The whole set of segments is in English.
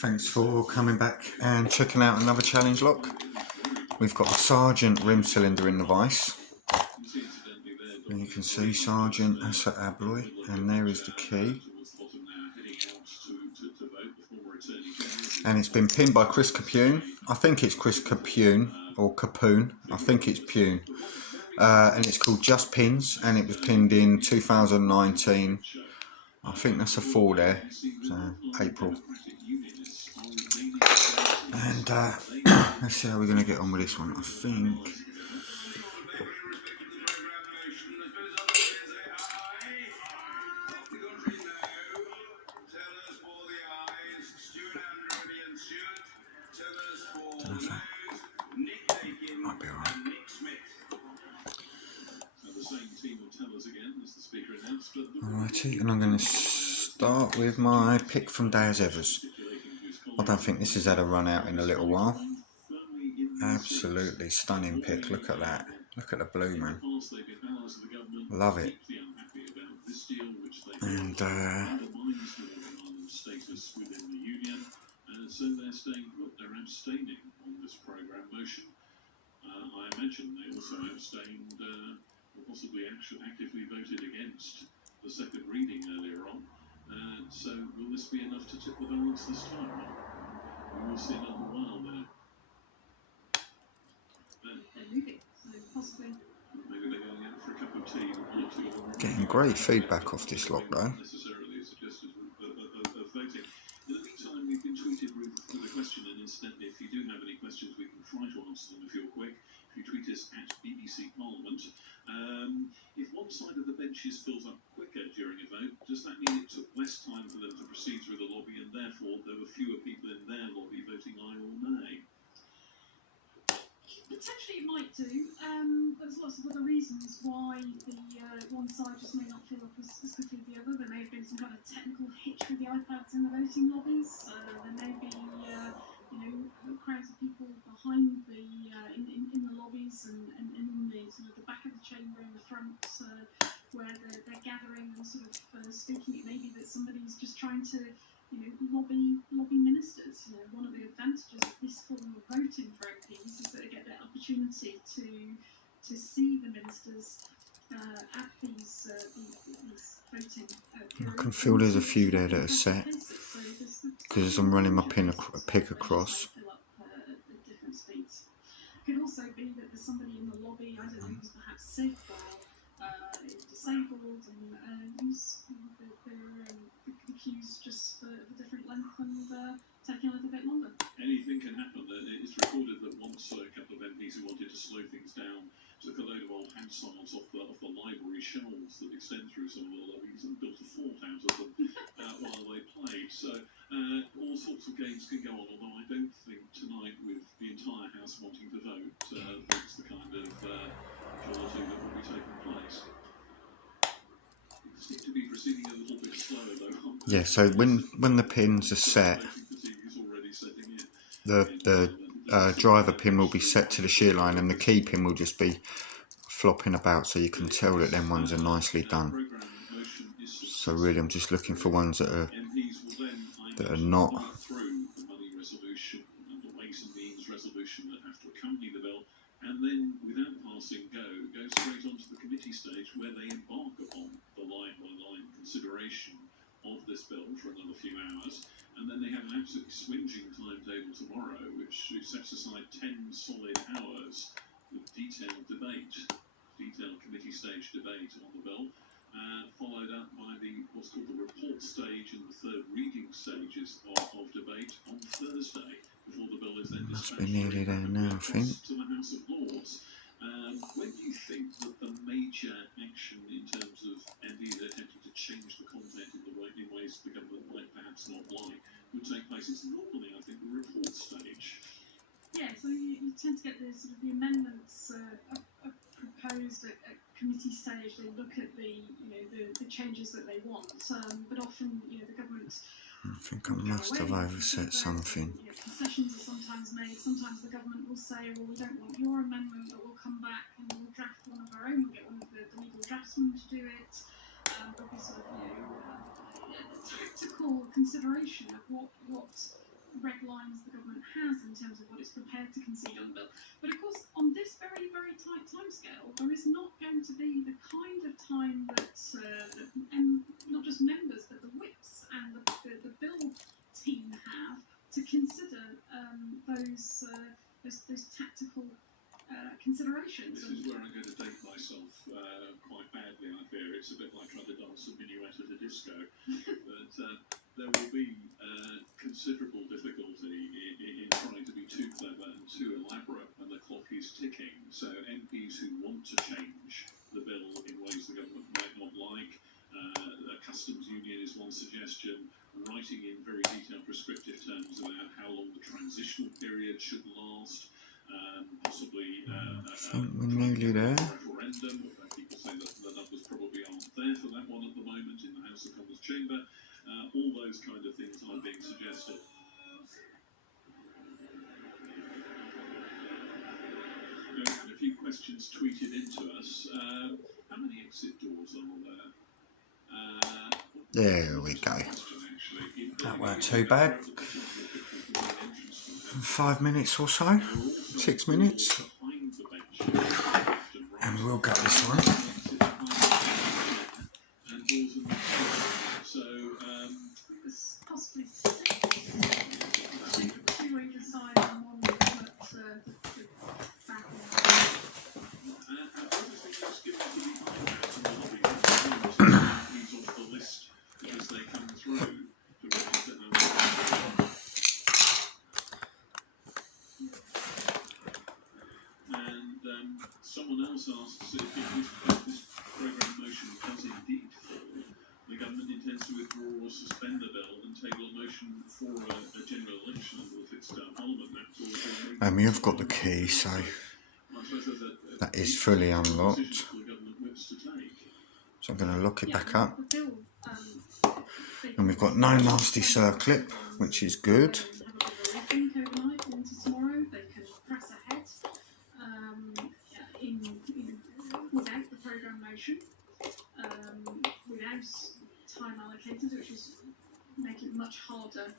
Thanks for coming back and checking out another challenge lock. We've got the Sergeant rim cylinder in the vise. And you can see Sergeant Assa Abloy, and there is the key. And it's been pinned by Chris Capune. I think it's Chris Capune or Capune. I think it's Pune. And it's called Just Pins, and it was pinned in 2019. I think that's a 4 there, so April. And let's see how we're going to get on with this one. I think might be alright. Alrighty, and I'm going to start with my pick from Day as Evers. I don't think this has had a run out in a little while. Absolutely stunning pick. Look at that. Look at the blue, man. Love it. And so they're saying, look, they're abstaining on this programme motion. I imagine they also abstained, or possibly actively voted against the second reading earlier on. So will this be enough to tip the balance this time? We will see another while there. They're moving, so possibly. Maybe they're going out for a cup of tea. getting great feedback off this lock though. Necessarily suggested of voting. In the meantime, we've been tweeted with a question, and incidentally, if you do have any questions, we can try to answer them if you're quick. If you tweet us at BBC Parliament. If one side of the benches fills up quicker during a vote, does that mean it took less time for them to proceed through the lobby, and therefore there were fewer people in their lobby voting aye or nay? Potentially it might do. There's lots of other reasons why the one side just may not fill up as quickly as the other. There may have been some kind of technical hitch with the iPads in the voting lobbies. There may be crowds of people behind the in the lobbies and in the sort of the back of the chamber in the front where they're gathering and sort of speaking. It may be that somebody's just trying to lobby ministers. One of the advantages of this form of voting for MPs is that they get the opportunity to see the ministers at these voting I can feel there's a few there that are set because as I'm running my pick across. Different speeds. It could also be that there's somebody in the lobby, I don't know, who's perhaps sick or disabled, and use the queues just for a different length and taking a little bit longer. Anything can happen. It's recorded that once a couple of MPs who wanted to slow things down took a load of old hand signs off the library shelves that extend through some of the lobbies and built a fort out of them while they played. So all sorts of games can go on, although I don't think tonight, with the entire House wanting to vote, that's the kind of jollity that will be taking place. It seems to be proceeding a little bit slower, though. Yeah, so when the pins are set, the driver pin will be set to the shear line, and the key pin will just be flopping about, so you can tell that them ones are nicely done. So really I'm just looking for ones that are not. And then, without passing go straight onto the committee stage, where they embark upon the line-by-line consideration of this bill for another few hours. And then they have an absolutely swinging timetable tomorrow, which sets aside 10 solid hours of detailed committee stage debate on the bill, followed up by what's called the report stage and the third reading stages of debate on Thursday, before the bill is then dispatched Nearly there now, I think. to the House of Lords. When do you think that the major action in terms of MPs attempting to change the content in ways the government might perhaps not like would take place? It's normally, I think, the report stage. Yeah, so you tend to get the sort of the amendments proposed at committee stage. They look at the changes that they want, but often the government. I think I must have overset something. Concessions are sometimes made. Sometimes the government will say, well, we don't want your amendment, but we'll come back and we'll draft one of our own. We'll get one of the legal draftsmen to do it. There'll be sort of tactical consideration of what has in terms of what it's prepared to concede on the bill. But of course, on this very, very tight timescale, there is not going to be the kind of time that not just members, but the whips and the bill team have to consider those tactical considerations. This is where I'm going to date myself quite badly, I fear. It's a bit like trying to dance a minuet at a disco. But there will be considerable difficulty in trying to be too clever and too elaborate when the clock is ticking. So MPs who want to change the bill in ways the government might not like, a customs union is one suggestion, writing in very detailed prescriptive terms about how long the transitional period should last. Possibly I think we're nearly there. Referendum. People say that the numbers probably aren't there for that one at the moment in the House of Commons chamber. All those kind of things are being suggested. We had a few questions tweeted into us. How many exit doors are there? There we go. That weren't too bad. 5 minutes or so, 6 minutes, and we'll get this one. Someone else asks if this programme motion does indeed fall, the government intends to withdraw or suspend the bill and table a motion for a general election under the fixed term parliament. You've got the key, so that is fully unlocked. So I'm going to lock it back up. And we've got no nasty circlip, which is good. Without the programme motion, without time allocated, which is making it much harder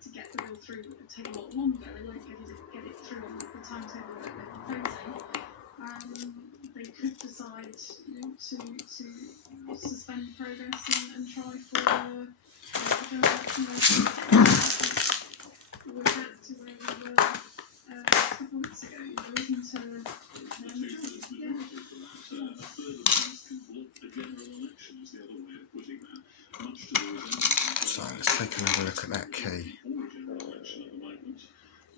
to get the bill through. It would take a lot longer. They won't be able to get it through on the timetable that they're proposing. They could decide to suspend progress and try for we're back to where we were a couple of weeks ago. There isn't a So let's take another look at that key.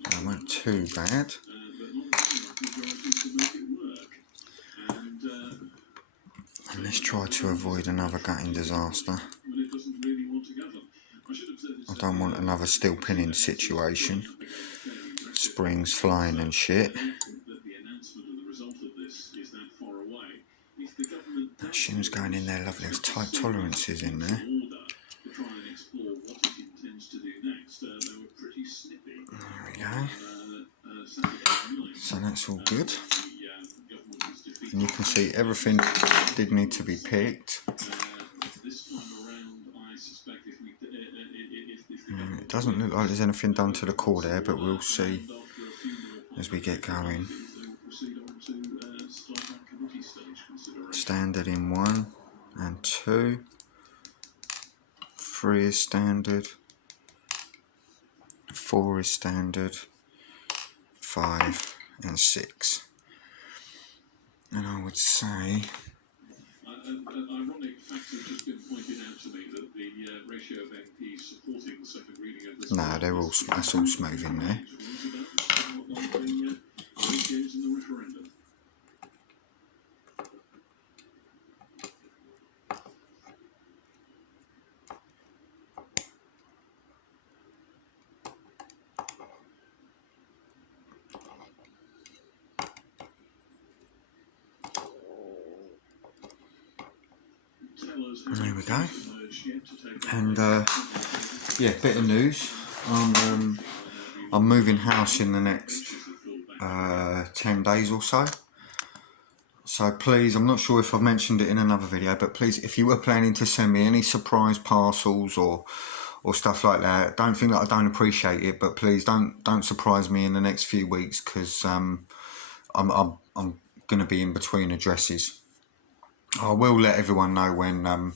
That weren't too bad. And let's try to avoid another gutting disaster. I don't want another steel pinning situation. Springs flying and shit. That shim's going in there lovely. There's tight tolerances in there. There we go. So that's all good. And you can see everything did need to be picked. It doesn't look like there's anything done to the core there, but we'll see as we get going. Standard in 1 and 2. 3 is standard. 4 is standard. 5 and 6. And I would say... An ironic fact has just been pointed out to me that the ratio of MPs supporting the second reading of this... No, they're all, that's all smooth in there. There we go. And yeah, bit of news. I'm moving house in the next 10 days or so. So please, I'm not sure if I've mentioned it in another video, but please, if you were planning to send me any surprise parcels or or stuff like that. Don't think that I don't appreciate it, but please don't surprise me in the next few weeks, because I'm going to be in between addresses. I will let everyone know when I'm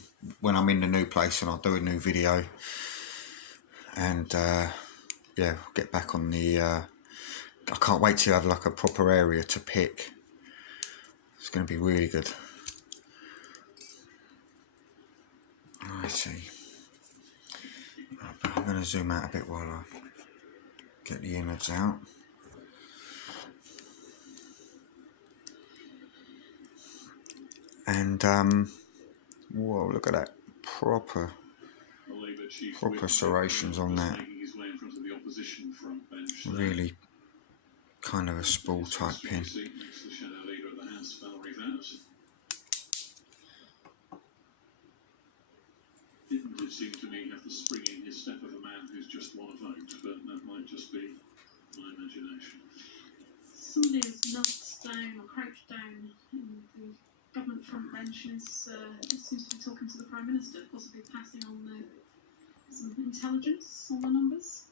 in the new place, and I'll do a new video, and yeah, get back on the I can't wait to have like a proper area to pick. It's going to be really good. I see. I'm going to zoom out a bit while I get the innards out. And whoa, look at that proper serrations on that. Really kind of a spool type pin. Didn't it seem to me have the spring in his step of a man who's just won a vote, but that might just be my imagination. Somebody has knelt down or crouched down in the government front bench and seems to be talking to the Prime Minister, possibly passing on some intelligence on the numbers.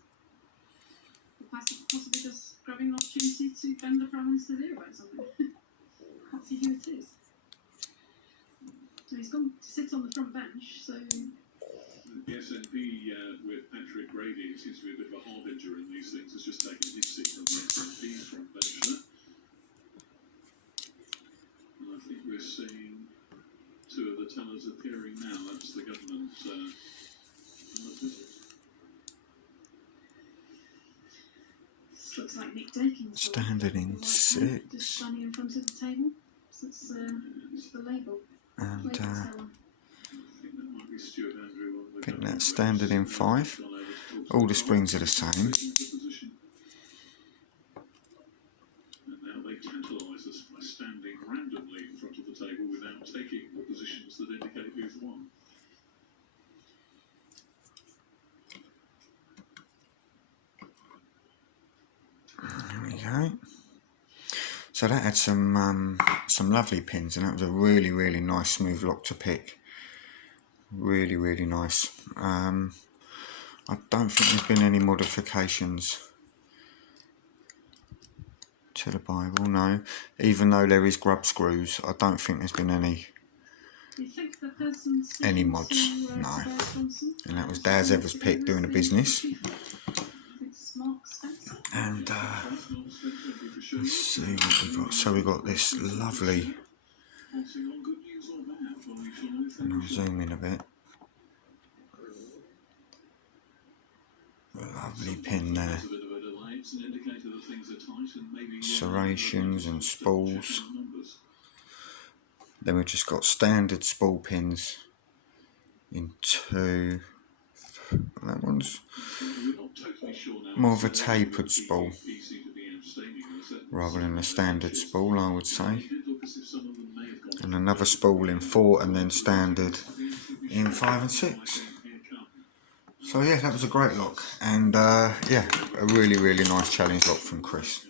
Or possibly just grabbing an opportunity to bend the Prime Minister's ear about something. Can't see who it is. So he's gone to sit on the front bench, so... The SNP with Patrick Grady, who seems to be a bit of a harbinger in these things, has just taken his seat on the SNP's front bench there. And I think we're seeing two of the tellers appearing now. That's the government visit. This looks like Nick Dakins. Standard in 6. Just standing in front of the table. So it's the label. And I think that's standard in 5. All the springs are the same. And now they tantalise us by standing randomly in front of the table without taking the positions that indicate who's won. There we go. So that had some lovely pins, and that was a really, really nice smooth lock to pick. Really, really nice. I don't think there's been any modifications to the Bible, no. Even though there is grub screws, I don't think there's been any mods, no. And that was Daz Evers' pick, doing a business. And let's see what we got. So we got this lovely, and I'll zoom in a bit. Lovely pin there. Serrations and spools. Then we've just got standard spool pins in 2. That one's more of a tapered spool rather than a standard spool, I would say. And another spool in 4, and then standard in 5 and 6. So yeah, that was a great lock, and yeah, a really, really nice challenge lock from Chris.